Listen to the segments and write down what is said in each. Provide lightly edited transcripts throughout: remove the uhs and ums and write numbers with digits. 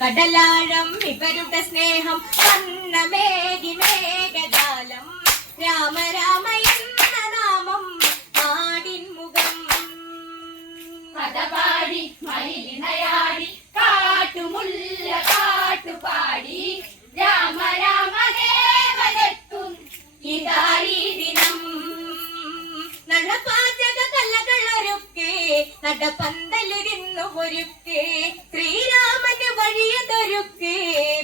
കടലാഴം ഇവരുടെ സ്നേഹം വന്നമേകി മേഘജാലം രാമ രാമ എന്ന നാമം നാടിൻ മുഖം കഥപാടി മയിലിണയാടി കാട്ടുമുല്ല കാട്ടുപാടി രാമ രാമ ദേവനെത്തും ഇതായി ദിനം നടപ്പാചക കലകളൊരുക്കെ നടപ്പന്തലിരുന്നു ഒരുക്കെ ശ്രീരാമന് വഴിയതൊരുക്കെ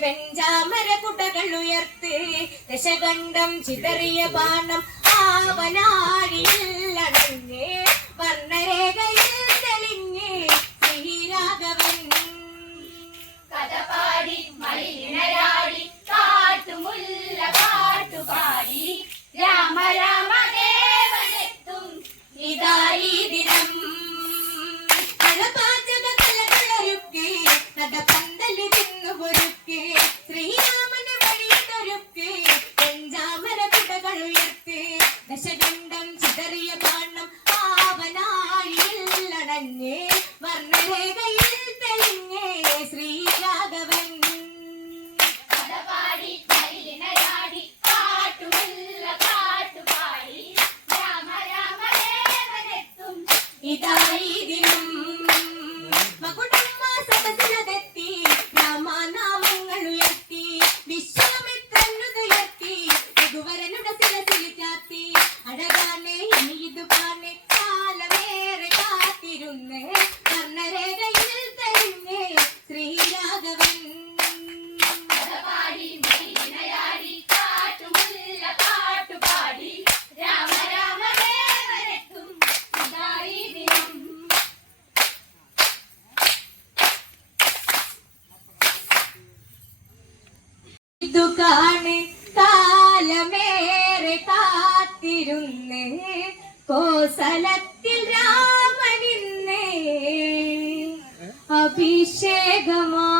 വെഞ്ചാമര കുടകൾ ഉയർത്ത് ദശകണ്ഠം ചിതറിയ ബാണം ആവനാഴിയിൽ അടങ്ങേ വർണ്ണരേഖയിൽ തെളിഞ്ഞേ ശ്രീരാഘവൻ കഥപാടി മയിലിണയാടി കാട്ടുമുല്ല കാട്ടുപാടി രാമ രാമ ദേവനെത്തും ഇതായി ദിനം നടപ്പാചക കലകളൊരുക്കെ നടപ്പന്തലിരുന്നു ഒരുക്കെ ശ്രീരാമന് വഴിയതൊരുക്കെ വെഞ്ചാമര കുടകൾ ഉയർത്ത് ദശകണ്ഠം ചിതറിയ ബാണം ആവനാഴിയിൽ അടഞ്ഞേ വർണ്ണരേഖയിൽ തെളിഞ്ഞേ ശ്രീരാഘവൻ കഥപാടി മയിലിണയാടി കാട്ടുമുല്ല കാട്ടുപാടി രാമ രാമ ദേവനെത്തും ഇതായി ദിനം മകുടമ്മ സദസ്സിലതെത്തി രാമനാമങ്ങൾ ഉയർത്തി വിശ്വാമിത്രനുയർത്തി രഘുവരനുടെ ശിരസിൽ ചാർത്തി അഴകാനെ ഇനി ഇത് കാണെ കാലമേറെ കാത്തിരുന്ന് വർണ്ണരേഖയിൽ തെളിഞ്ഞേ ശ്രീരാഘവൻ കഥപാടി മയിലിണയാടി കാട്ടുമുല്ല കാട്ടുപാടി രാമ രാമ ദേവനെത്തും ഇതായി ദിനം ഇതു കാണ് കാലമേറെ കാത്തിരുന്ന് കോസലത്തിൽ രാമനിന്ന് അഭിഷേകമാ